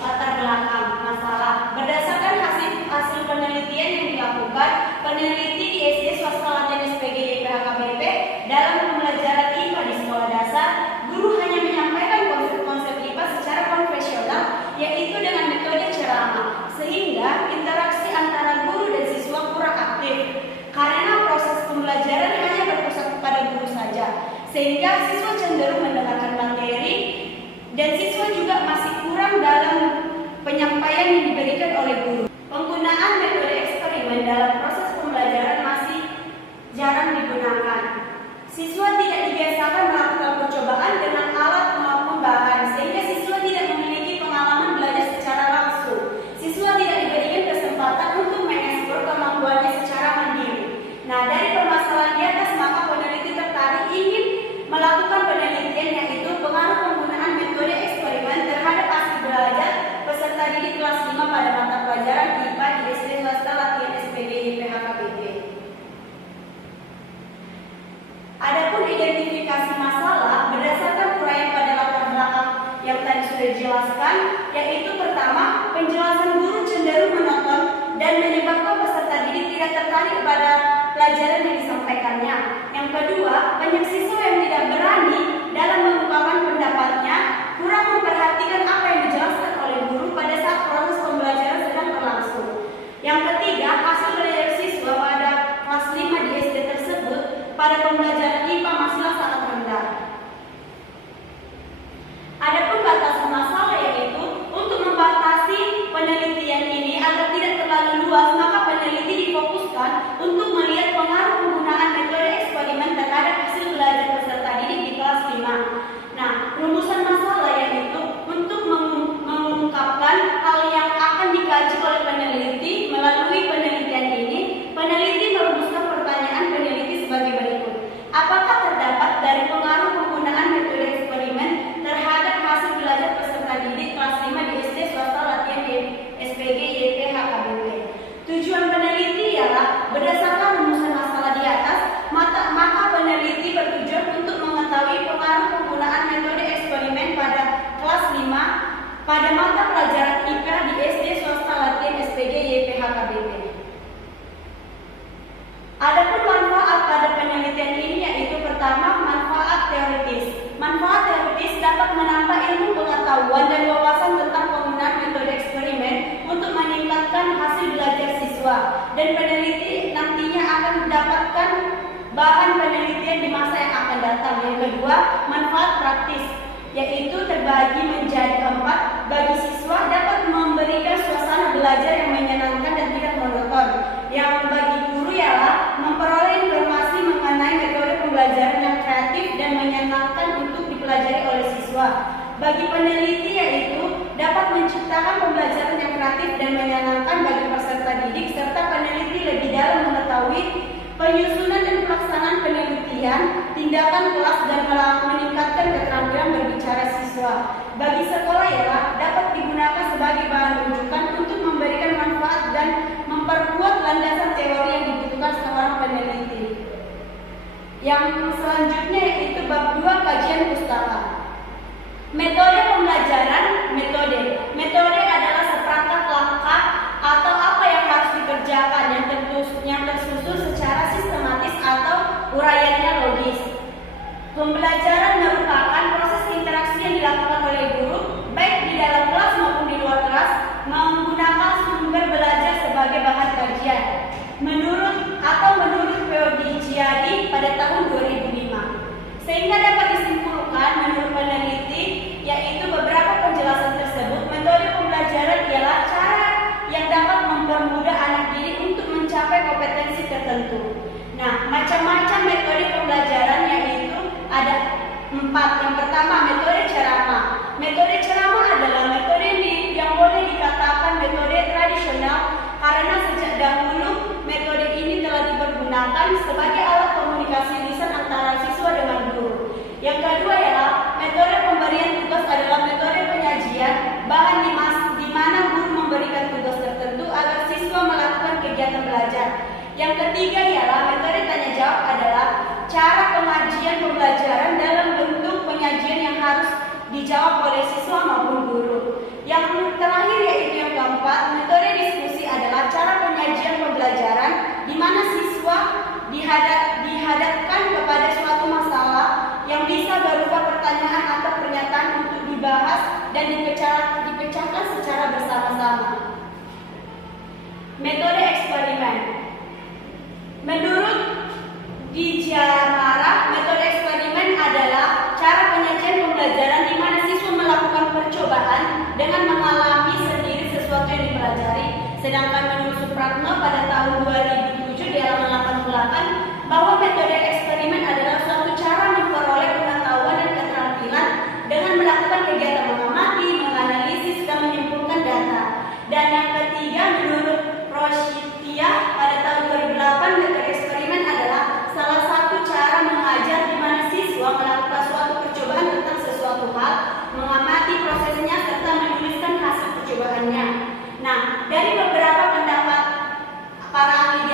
latar belakang masalah. Berdasarkan hasil penelitian yang dilakukan peneliti di SD Swasta Latihan SPG YPH KBP dalam pembelajaran IPA di sekolah dasar, guru hanya menyampaikan konsep-konsep IPA secara konvensional, yaitu dengan metode ceramah, sehingga interaksi antara guru dan siswa kurang aktif karena proses pembelajaran hanya berpusat kepada guru saja, sehingga siswa cenderung mendengarkan materi dan siswa juga masih kurang dalam penyampaian yang diberikan oleh guru. Penggunaan metode eksperimen dalam proses pembelajaran masih jarang digunakan. Siswa tidak dibiasakan melakukan percobaan dengan alat maupun bahan, sehingga siswa tidak memiliki pengalaman belajar secara langsung. Siswa tidak diberikan kesempatan untuk mengeksplor kemampuannya secara mandiri. Nah, dari permasalahan di atas, maka peneliti tertarik ingin melakukan penelitian, yaitu pengaruh penggunaan metode eksperimen terhadap hasil belajar peserta didik kelas 5 pada mata pelajaran IPA di SD Swasta Latihan SPG YPH KBP. Adapun identifikasi masalah berdasarkan uraian pada latar belakang yang tadi sudah dijelaskan, yaitu pertama, penjelasan guru cenderung monoton dan menyebabkan peserta didik tidak tertarik pada pelajaran yang disampaikannya. Yang kedua, banyak siswa yang tidak berani dalam mengungkapkan pendapatnya, kurang memperhatikan apa yang dijelaskan oleh guru pada saat proses pembelajaran sedang berlangsung. Yang ketiga, hasil belajar siswa pada kelas 5 di SD tersebut pada pembelajaran IPA masihlah sangat rendah. Adapun batasan masalah, yaitu untuk membatasi penelitian ini agar tidak terlalu luas, maka peneliti difokuskan untuk melihat pengaruh penggunaan metode eksperimen terhadap hasil belajar peserta didik di kelas 5. Nah, rumusan masalah yaitu untuk mengungkapkan hal yang akan dikaji oleh peneliti. Melalui penelitian ini, peneliti merumuskan pertanyaan peneliti sebagai berikut. Apakah terdapat dari pengaruh penggunaan metode eksperimen terhadap hasil belajar peserta didik kelas 5 di SD Swasta Latihan SPG YPH KBP? Tujuan peneliti ialah berdasarkan rumusan masalah di atas, maka peneliti bertujuan untuk mengetahui pengaruh penggunaan metode eksperimen pada kelas 5 pada mata pelajaran IPA di SD Swasta Latihan SPG YPH KBP. Adapun manfaat pada penelitian ini, yaitu pertama, manfaat teoritis. Manfaat teoritis dapat menambah ilmu pengetahuan dan wawasan tentang penggunaan metode eksperimen untuk meningkatkan hasil belajar siswa, dan peneliti nantinya akan mendapatkan bahan penelitian di masa yang akan datang. Yang kedua, manfaat praktis, yaitu terbagi menjadi 4. Bagi siswa dapat memberikan suasana belajar yang menyenangkan dan tidak monoton. Yang bagi guru ialah memperoleh informasi mengenai metode pembelajaran yang kreatif dan menyenangkan untuk dipelajari oleh siswa. Bagi peneliti, yaitu dapat menciptakan pembelajaran yang kreatif dan menyenangkan bagi peserta didik, serta peneliti lebih dalam mengetahui penyusunan dan pelaksanaan penelitian, tindakan kelas, dan meningkatkan keterampilan berbicara siswa. Bagi sekolah ialah dapat digunakan sebagai bahan rujukan untuk memberikan manfaat dan memperkuat landasan teori yang dibutuhkan seorang peneliti. Yang selanjutnya yaitu bab 2, kajian pustaka. Metode pembelajaran. Metode adalah seperangkat langkah atau apa yang harus dikerjakan yang tersusun secara sistematis atau uraiannya logis. Pembelajaran merupakan proses interaksi yang dilakukan oleh guru baik di dalam kelas maupun di luar kelas menggunakan sumber belajar sebagai bahan kajian. Menurut PODIGIADI pada tahun 2005. Sehingga dapat disimpulkan menurut peneliti, yaitu beberapa penjelasan tersebut, metode pembelajaran ialah cara yang dapat mempermudah anak didik untuk mencapai kompetensi tertentu. Nah, macam-macam metode pembelajaran yaitu ada 4. Yang pertama, metode ceramah. Metode ceramah adalah metode yang boleh dikatakan metode tradisional karena sejak dahulu metode ini telah dipergunakan sebagai alat komunikasi lisan antara siswa dengan guru. Yang kedua ialah metode pemberian tugas adalah metode penyajian bahan di mana guru memberikan tugas tertentu agar siswa melakukan kegiatan belajar. Yang ketiga ialah metode tanya jawab adalah cara pengajian pembelajaran dalam bentuk penyajian yang harus dijawab oleh siswa maupun guru. Yang dihadapkan kepada suatu masalah yang bisa berupa pertanyaan atau pernyataan untuk dibahas dan dipecahkan secara bersama-sama. Metode eksperimen. Menurut Dijamara, metode eksperimen adalah cara penyajian pembelajaran di mana siswa melakukan percobaan dengan mengalami sendiri sesuatu yang dipelajari. Sedangkan menurut Supratno pada tahun 2007 di halaman 88 bahwa metode eksperimen adalah suatu cara memperoleh pengetahuan dan keterampilan dengan melakukan kegiatan mengamati, menganalisis, dan menyimpulkan data. Dan yang ketiga, menurut Roshitya pada tahun 2008, metode eksperimen adalah salah satu cara mengajar di mana siswa melakukan suatu percobaan tentang sesuatu hal, mengamati prosesnya, serta menuliskan hasil percobaannya. Nah, dari beberapa pendapat para ahli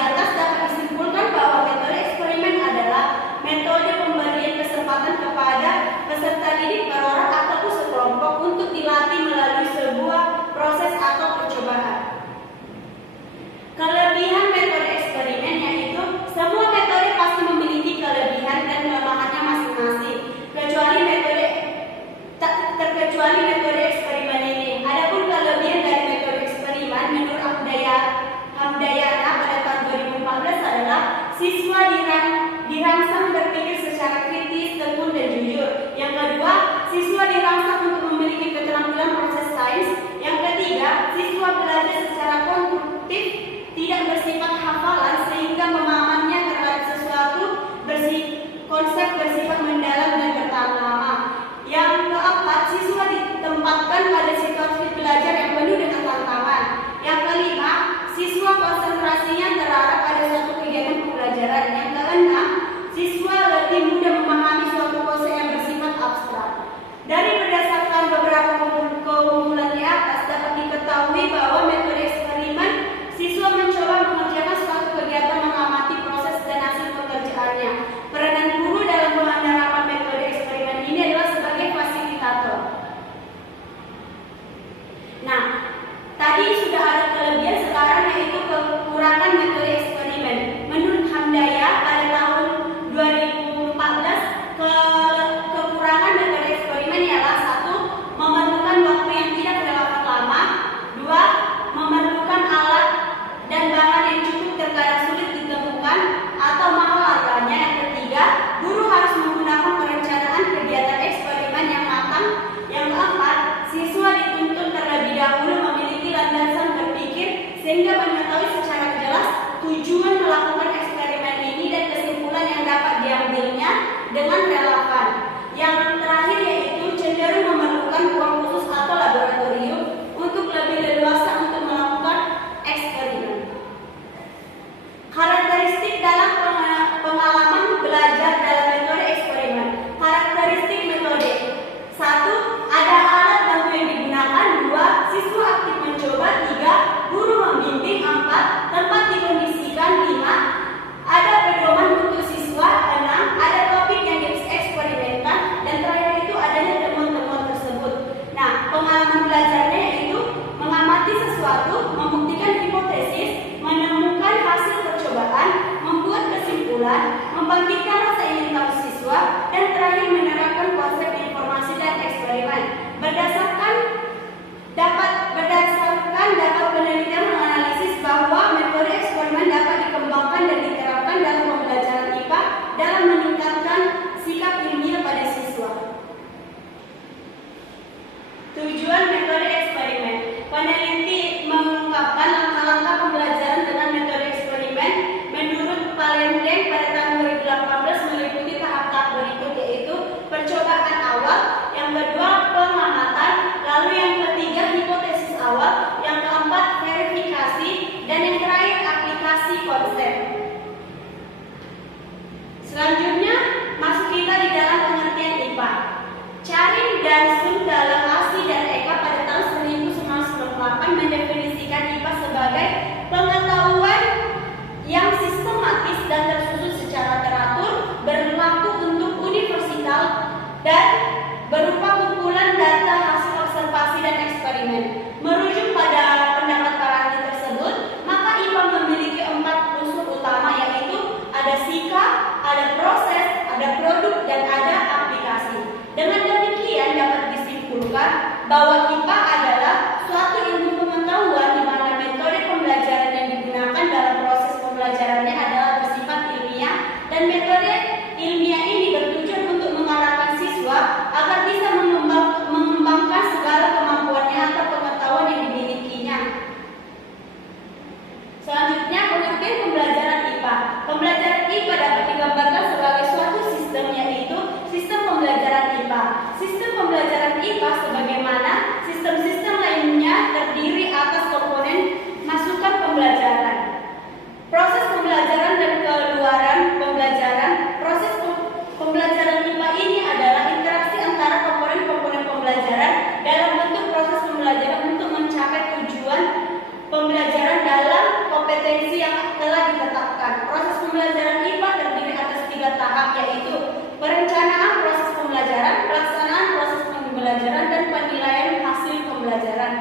pembelajaran IPA terdiri atas 3 tahap, yaitu perencanaan proses pembelajaran, pelaksanaan proses pembelajaran, dan penilaian hasil pembelajaran.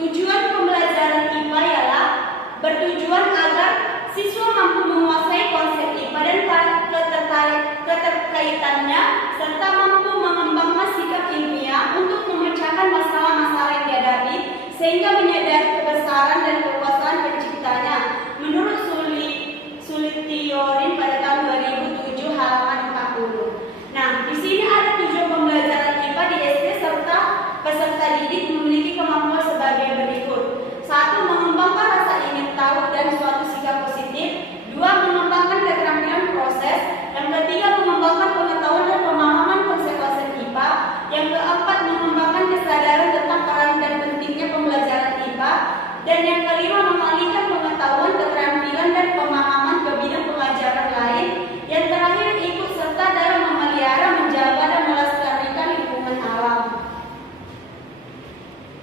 Tujuan pembelajaran IPA ialah bertujuan agar siswa mampu menguasai konsep IPA dan keterkaitannya, serta mampu mengembangkan sikap ilmiah untuk memecahkan masalah-masalah yang dihadapi, sehingga menyadari kebesaran dan kekuasaan penciptanya. Menurut Sulitiorin pada tahun 2007 halaman 40. Nah, di sini ada tujuan pembelajaran IPA di SD serta peserta didik memiliki kemampuan sebagai berikut. 1. Mengembangkan rasa ingin tahu dan suatu sikap positif. 2. Mengembangkan keterampilan proses. Yang ketiga, mengembangkan pengetahuan dan pemahaman konsep-konsep IPA. Yang keempat, mengembangkan kesadaran tentang peran dan pentingnya pembelajaran IPA. Dan yang kelima, mengalihkan pengetahuan, keterampilan, dan pemahaman ke bidang pengajaran lain. Yang terakhir, ikut serta dalam memelihara, menjaga, dan melestarikan lingkungan alam.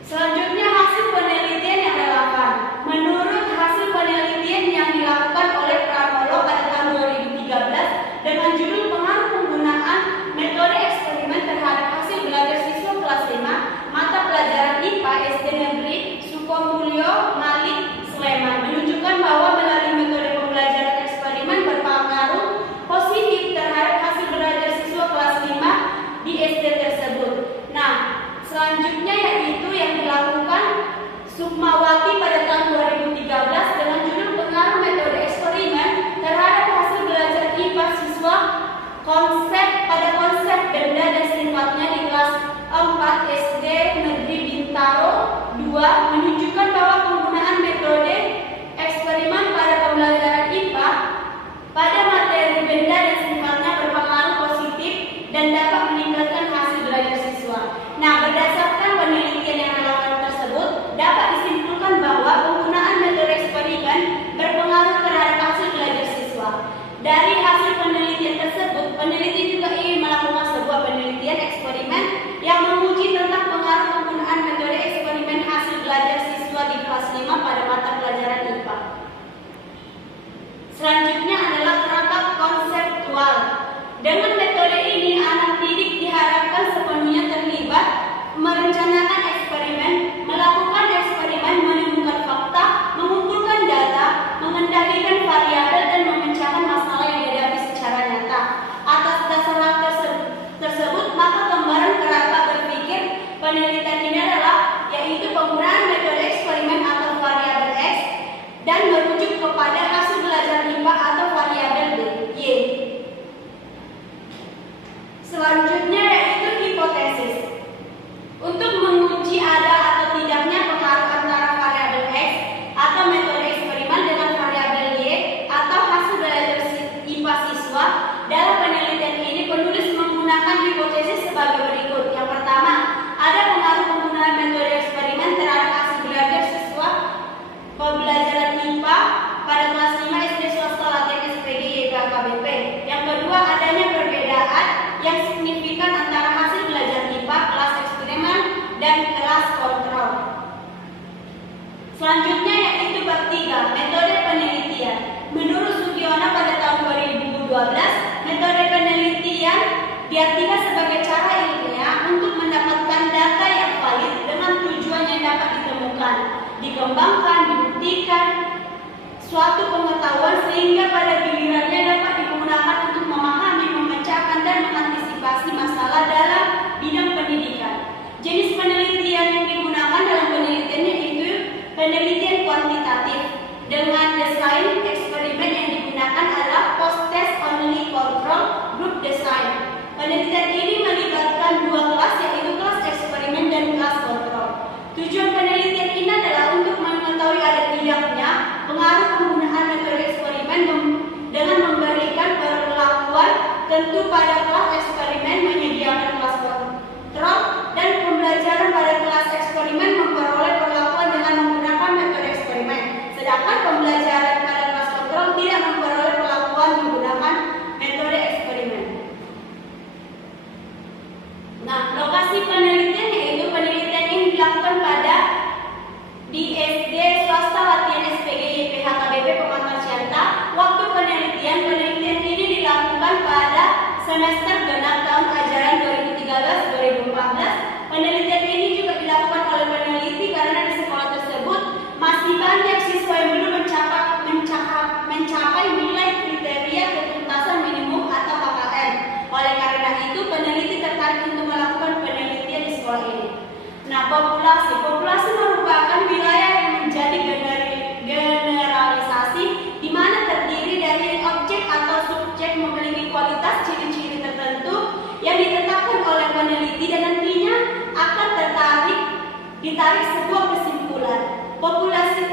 Selanjutnya, hasil penelitian yang relevan. Menurut hasil penelitian yang dilakukan oleh Pramolo pada tahun 2013 dengan judul pengaruh penggunaan metode eksperimen terhadap hasil belajar siswa kelas 5 mata pelajaran IPA SD Negeri Sukomulyo Malik Sleman, menunjukkan bahwa melalui metode pembelajaran eksperimen berpengaruh positif terhadap hasil belajar siswa kelas 5 di SD tersebut. Nah, selanjutnya yaitu yang dilakukan Sukmawati pada tahun 2013 dengan judul pengaruh metode eksperimen terhadap hasil belajar IPA siswa pada konsep benda dan sifatnya di kelas 4 SD Negeri Bintaro 2, menunjukkan bahwa penggunaan metode eksperimen pada pembelajaran IPA pada materi benda dan sifatnya berpengaruh positif dan dapat meningkatkan hasil belajar siswa. Nah, berdasarkan penelitian yang relevan tersebut, dapat disimpulkan bahwa penggunaan metode eksperimen berpengaruh terhadap hasil belajar siswa. Dari hasil penelitian tersebut, peneliti juga ingin melakukan sebuah penelitian eksperimen yang menguji tentang pengaruh penggunaan metode eksperimen hasil belajar siswa di kelas 5 pada mata pelajaran IPA. Selanjutnya adalah perangkat konseptual. Dengan metode ini, anak didik diharapkan sepenuhnya terlibat merencanakan eksperimen, melakukan eksperimen, menemukan fakta, mengumpulkan data, mengendalikan variabel, dan memecahkan masalah yang dihadapi secara nyata. Atas dasar hal tersebut, maka gambaran kerangka berpikir penelitian ini adalah yaitu penggunaan metode eksperimen atau variabel X dan merujuk kepada hasil belajar IPA atau variabel Y. Selanjutnya yaitu hipotesis. Untuk menguji ada atau tidaknya pengaruh antara variabel X atau metode eksperimen dengan variabel Y atau hasil belajar IPA siswa, dalam penelitian ini penulis menggunakan hipotesis sebagai berikut. Yang pertama, ada pengaruh penggunaan metode eksperimen terhadap hasil belajar siswa pembelajaran IPA pada kelas 5 SD swasta latihan SPG YP KBP. Yang kedua, adanya perbedaan yang signifikan antara hasil belajar IPA kelas eksperimen dan kelas kontrol. Selanjutnya yaitu bab 3, metode penelitian. Menurut Sugiono pada tahun 2012, metode penelitian diartikan sebagai cara ilmiah untuk mendapatkan data yang valid dengan tujuan yang dapat ditemukan, dikembangkan, dibuktikan suatu pengetahuan sehingga pada gilirannya dapat digunakan untuk memahami, memecahkan, dan mengantisipasi masalah dalam bidang pendidikan. Jenis penelitian yang digunakan dalam penelitiannya itu penelitian kuantitatif. Dengan desain eksperimen yang digunakan adalah post-test only control group design. Penelitian ini melibatkan 2 kelas, yaitu kelas eksperimen dan kelas kontrol. Tujuan penelitian ini adalah untuk mengetahui ada tidaknya pengaruh penggunaan metode eksperimen dengan memberikan perlakuan tentu pada kelas eksperimen, menyediakan kelas kontrol, dan pembelajaran pada kelas eksperimen memperoleh perlakuan dengan menggunakan metode eksperimen. Sedangkan pembelajaran pada kelas kontrol tidak memperoleh perlakuan menggunakan metode eksperimen. Nah, lokasi penelitian yaitu penelitian ini dilakukan di SD swasta latihan SPG YPH KBP Pematang Siantar. Waktu Populasi. Populasi merupakan wilayah yang menjadi generalisasi di mana terdiri dari objek atau subjek memiliki kualitas ciri-ciri tertentu yang ditetapkan oleh peneliti dan nantinya akan ditarik sebuah kesimpulan. Populasi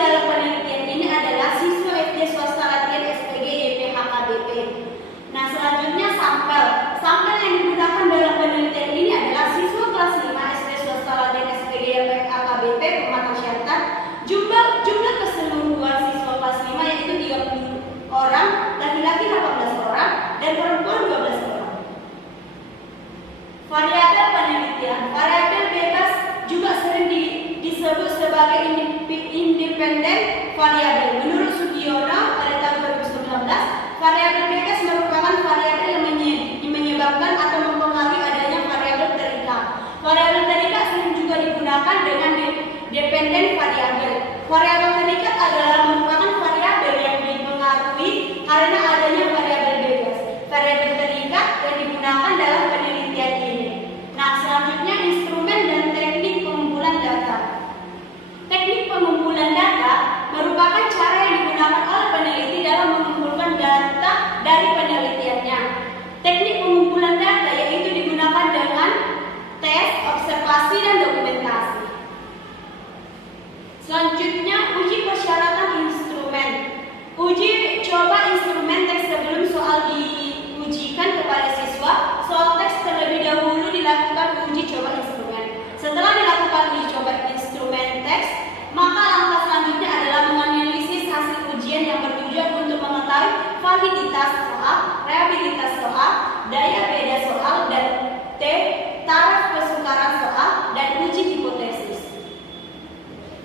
dalam penelitian ini adalah siswa SD swasta latihan SPG YP HKBP. Nah, selanjutnya sampel. Sampel yang digunakan dalam penelitian ini adalah siswa kelas 5 SD swasta latihan SPG YP HKBP Pematang Siantar. Jumlah keseluruhan siswa kelas 5 yaitu 30 orang, laki-laki 18 orang dan perempuan 12 orang. Variabel penelitian. Variabel bebas juga sering disebut sebagai independen variabel. Menurut Sugiono pada tahun 2019, variabel bebas merupakan variabel yang menyebabkan atau mempengaruhi adanya variabel terikat. Variabel terikat sering juga digunakan dengan dependen variabel. Variabel terikat adalah merupakan variabel yang dipengaruhi karena adanya variabel bebas. Variabel terikat yang digunakan dalam penelitian ini. Nah, selanjutnya instrumen dan teknik pengumpulan data. Teknik pengumpulan data merupakan cara yang digunakan oleh peneliti dalam mengumpulkan data dari penelitiannya. Teknik pengumpulan data yaitu digunakan dengan tes, observasi, dan dokumentasi. Selanjutnya, uji persyaratan instrumen. Uji coba instrumen teks sebelum soal diujikan kepada siswa. Soal teks terlebih dahulu dilakukan uji coba instrumen. Setelah dilakukan uji coba instrumen teks, maka langkah selanjutnya adalah menganalisis hasil ujian yang bertujuan untuk mengetahui validitas soal, reliabilitas soal, daya beda soal, dan taraf kesukaran soal, dan uji hipotesis.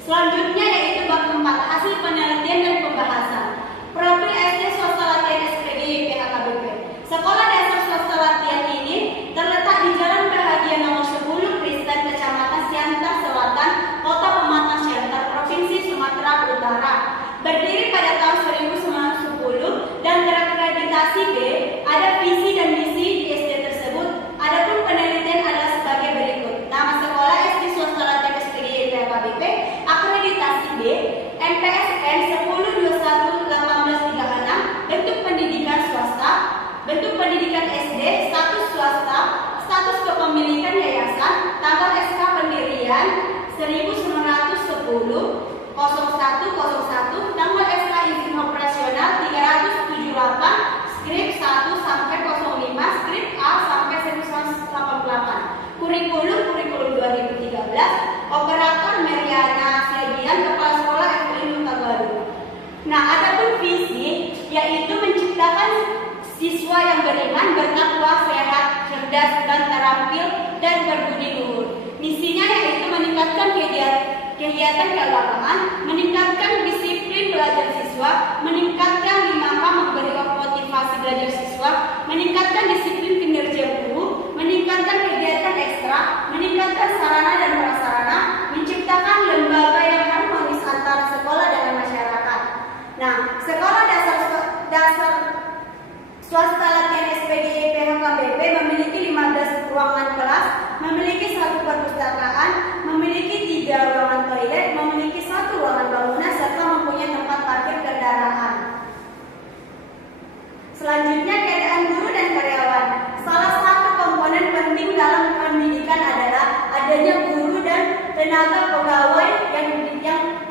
Selanjutnya yaitu bab 4, hasil penelitian dan pembahasan. Profil SD swasta latihan SPG YP HKBP. Sekolah dasar swasta latihan ini terletak di Jalan Bahagia nomor 10 Kristen, Kecamatan Siantar Selatan, Kota Pematang Siantar, Provinsi Sumatera Utara. Berdiri pada tahun 1910 dan terakreditasi B. Ada visi dan misi di SD tersebut. Adapun penelitian adalah sebagai berikut. Nama sekolah SD swasta latihan SPG YP HKBP, akreditasi B, NPSN 10211836, bentuk pendidikan swasta, bentuk pendidikan SD, status swasta, status kepemilikan yayasan, tanggal SK pendirian 1910 0101, tanggal SK izin operasional 378, skrip 1 sampai 05, skrip A sampai 188. Kurikulum 2013, operator Meriana Sebian, kepala sekolah FKI Nutagalu. Nah, adapun visi yaitu menciptakan siswa yang beriman, bertakwa, sehat, cerdas, dan terampil, dan berbudi luhur. Misinya yaitu meningkatkan kegiatan keagamaan, meningkatkan disiplin belajar siswa, meningkatkan 5K memberi motivasi belajar siswa, meningkatkan disiplin kinerja guru, meningkatkan kegiatan ekstra, meningkatkan sarana dan prasarana, menciptakan lembaga yang harmonis antara sekolah dan masyarakat. Nah, sekolah dasar swasta latihan SPG YP HKBP memiliki 15 ruangan kelas, memiliki 1 perpustakaan, memiliki 3 ruangan toilet, memiliki 1 ruangan bangunan, serta mempunyai tempat parkir kendaraan. Selanjutnya, keadaan guru dan karyawan. Salah satu komponen penting dalam pendidikan adalah adanya guru dan tenaga pegawai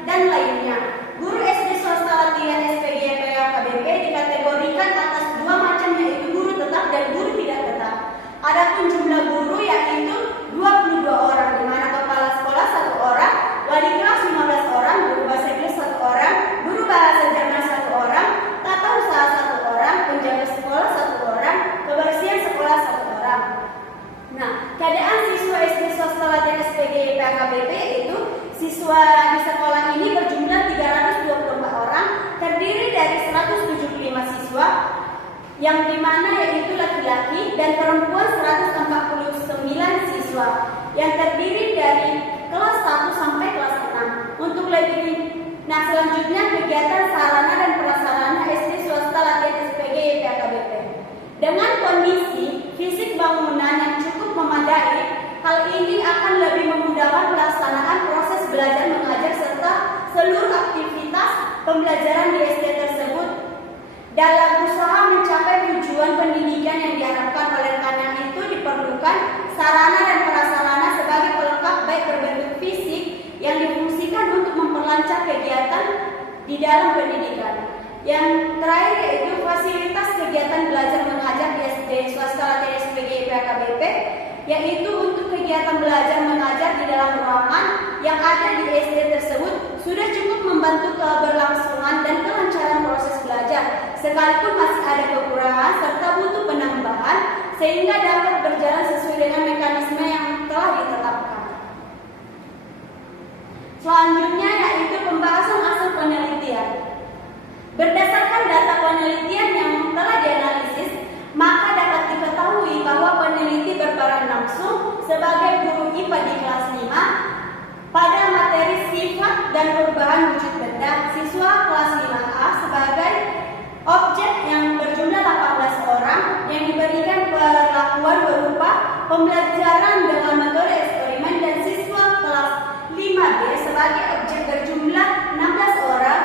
dan lainnya. Guru SD swasta latihan SPG YP HKBP dikategorikan atas 2 macam, yaitu guru tetap dan guru tidak tetap. Adapun jumlah guru yaitu 22 orang, di mana kepala sekolah 1 orang, wali kelas 15 orang, guru bahasa Inggris 1 orang, guru bahasa Jerman 1 orang, tata usaha 1 orang, penjaga sekolah 1 orang, kebersihan sekolah 1 orang. Nah, keadaan siswa SD swasta latihan SPG YP HKBP yaitu siswa di sekolah ini berjumlah 324 orang, terdiri dari 175 siswa, yang dimana yaitu laki-laki dan perempuan 149 siswa, yang terdiri dari kelas 1 sampai kelas 6. Untuk lebih, nah selanjutnya kegiatan sarana dan prasarana SD swasta latihan SPG YP HKBP. Dengan kondisi fisik bangunan yang cukup memadai, hal ini akan lebih fasilitas kegiatan di dalam pendidikan. Yang terakhir yaitu fasilitas kegiatan belajar mengajar di SD swasta latihan SPG IPAKBP, yaitu untuk kegiatan belajar mengajar di dalam ruangan yang ada di SD tersebut sudah cukup membantu keberlangsungan dan kelancaran proses belajar, sekalipun masih ada kekurangan serta butuh penambahan sehingga dapat berjalan sesuai dengan mekanisme yang telah ditetapkan. Selanjutnya yaitu pembahasan hasil penelitian. Berdasarkan data penelitian yang telah dianalisis, maka dapat diketahui bahwa peneliti berperan langsung sebagai guru IPA di kelas 5 pada materi sifat dan perubahan wujud benda. Siswa kelas 5A sebagai objek yang berjumlah 18 orang yang diberikan perlakuan berupa pembelajaran dengan metode eksperimen, dan siswa kelas 5B sebagai objek berjumlah 16 orang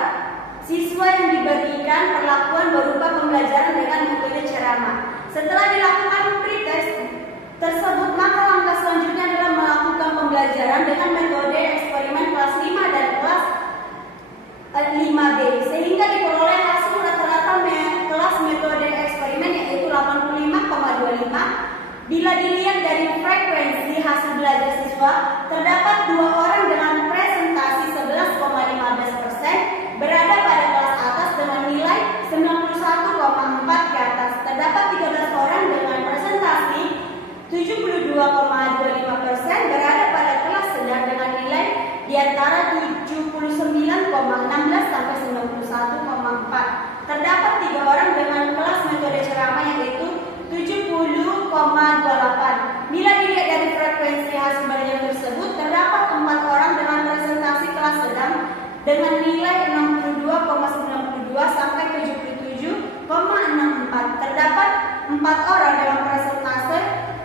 siswa yang diberikan perlakuan berupa pembelajaran dengan metode ceramah. Setelah dilakukan pretest tersebut, maka langkah selanjutnya adalah melakukan pembelajaran dengan metode eksperimen kelas 5 dan kelas 5B sehingga diperoleh hasil rata-rata kelas metode eksperimen yaitu 85,25. Bila dilihat dari frekuensi hasil belajar siswa, terdapat 2 orang dengan presentasi 11,15% berada pada kelas atas dengan nilai 91,4 ke atas. Terdapat 13 orang dengan presentasi 72,25% berada pada kelas sedang dengan nilai di antara 79,16 sampai 91,4. Terdapat 3 orang dengan kelas metode ceramah yaitu 70,28. Bila dilihat dari frekuensi hasil belajar tersebut, terdapat 4 orang dengan presentasi kelas sedang dengan nilai 62,92 sampai 77,64. Terdapat 4 orang dengan presentase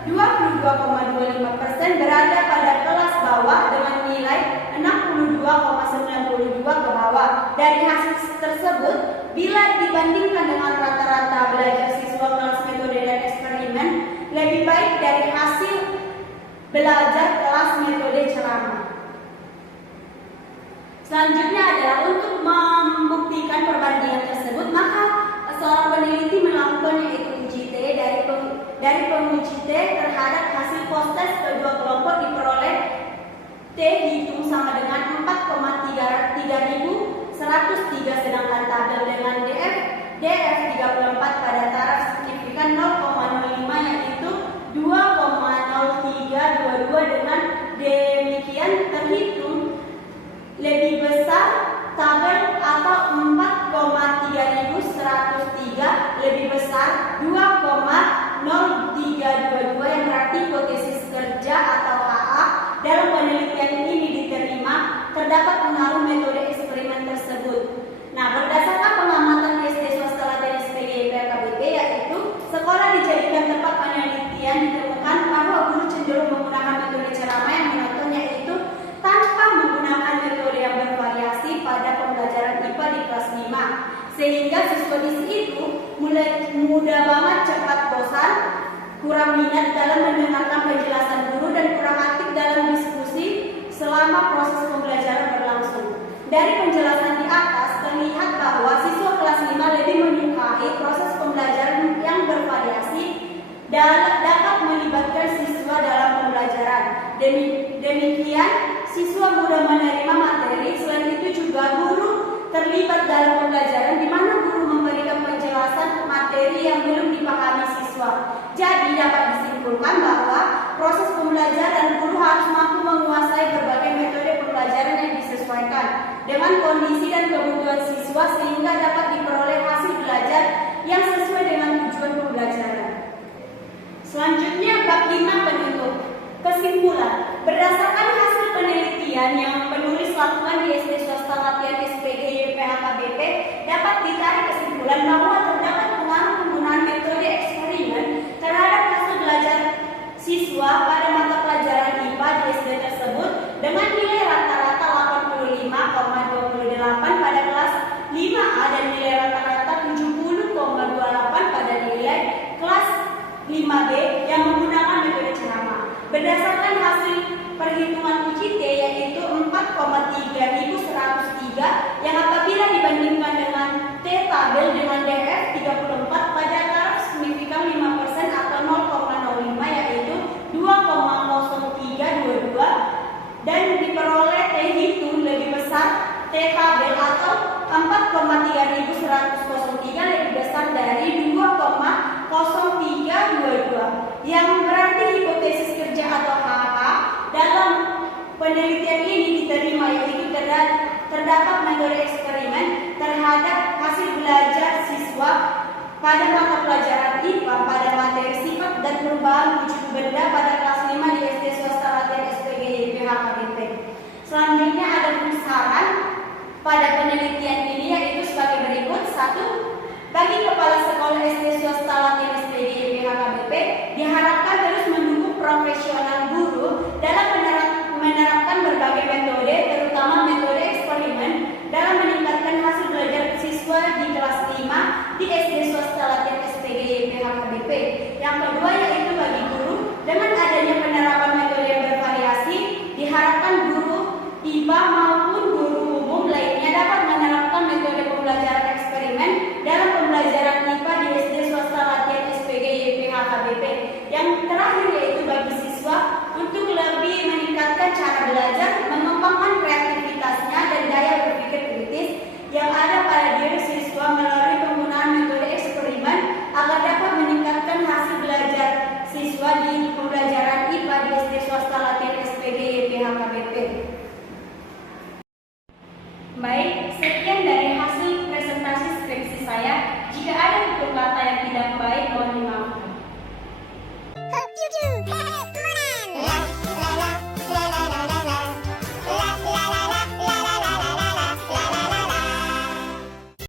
22,25% berada pada kelas bawah dengan nilai 62,92 ke bawah. Dari hasil tersebut, bila dibandingkan dengan rata-rata belajar siswa kelas metode dan eksperimen, lebih baik dari hasil belajar kelas metode ceramah. Selanjutnya adalah untuk membuktikan perbandingan tersebut, maka seorang peneliti melakukan yaitu uji T. Dari penguji T terhadap hasil post-test kedua kelompok diperoleh T hitung sama dengan 4,3103, sedangkan tabel dengan DF 34 pada taraf signifikan 0,05 yaitu 2,0322. Dengan demikian terhitung lebih besar tabel atau 4,3103 lebih besar 2,0322 yang berarti hipotesis kerja atau HA dalam penelitian ini diterima terdapat pengaruh metode eksperimen tersebut. Nah, berdasarkan pengamatan di SD swasta latihan SPG IPAKBP yaitu sekolah dijadikan tempat penelitian, ditemukan bahwa guru cenderung menggunakan metode ceramah yang menonton yaitu tanpa menggunakan metode yang bervariasi pada pembelajaran IPA di kelas 5, sehingga siswa di situ mudah banget cepat bosan, kurang minat dalam mendengarkan penjelasan guru, dan kurang aktif dalam diskusi selama proses pembelajaran berlangsung. Dari penjelasan di atas terlihat bahwa siswa kelas 5 lebih menyukai proses pembelajaran yang bervariasi dan dapat melibatkan siswa dalam pembelajaran. Demikian siswa mudah menerima materi. Selain itu juga guru terlibat dalam pembelajaran di mana guru memberikan penjelasan materi yang belum dipahami siswa. Jadi dapat disimpulkan bahwa proses pembelajaran guru harus mampu menguasai berbagai metode pembelajaran yang disesuaikan dengan kondisi dan kebutuhan siswa sehingga dapat diperoleh hasil belajar yang sesuai dengan tujuan pembelajaran. Selanjutnya bab 5 penutup. Kesimpulan, berdasarkan hasil penelitian yang penulis lakukan di SD swasta latihan SPG IPAKBP, dapat ditarik kesimpulan bahwa terdapat pengaruh penggunaan metode eksperimen terhadap hasil belajar siswa pada mata pelajaran IPA di SD tersebut dengan nilai rata-rata 85,28 pada kelas 5A dan nilai rata-rata 70,28 pada nilai kelas 5B yang menggunakan metode ceramah. Berdasarkan hasil perhitungan uji T yaitu 4,3103 diperoleh T itu lebih besar T tabel atau 4,3103 lebih besar dari 2,0322, yang berarti hipotesis kerja atau HH dalam penelitian ini diterima, yaitu terdapat metode eksperimen terhadap hasil belajar siswa pada mata pelajaran IPA pada materi sifat dan perubahan wujud benda pada kelas 5 di SD swasta latihan SPG YPH KBP. Selanjutnya ada saran pada penelitian ini, yaitu sebagai berikut. 1. Bagi kepala sekolah SD swasta latihan SPG YPH KBP diharapkan terus mendukung profesional guru dalam menerapkan berbagai metode, terutama metode eksperimen dalam meningkatkan hasil belajar siswa di kelas 5 di SD swasta latihan SPG YPH KBP. Yang kedua, yaitu bagi guru, dengan adanya penerapan metode yang bervariasi, diharapkan guru IPA maupun guru umum lainnya dapat menerapkan metode pembelajaran eksperimen dalam pembelajaran IPA di SD swasta latihan SPG YPH KBP. Yang terakhir, yaitu bagi siswa untuk lebih meningkatkan cara belajar, mengembangkan kreativitasnya dan daya berpikir kritis yang ada pada diri siswa melalui penggunaan metode eksperimen agar dapat meningkatkan hasil belajar siswa di pembelajaran IPA di SD swasta latihan SPG YPH KBP. Baik, sekian dari hasil presentasi skripsi saya. Jika ada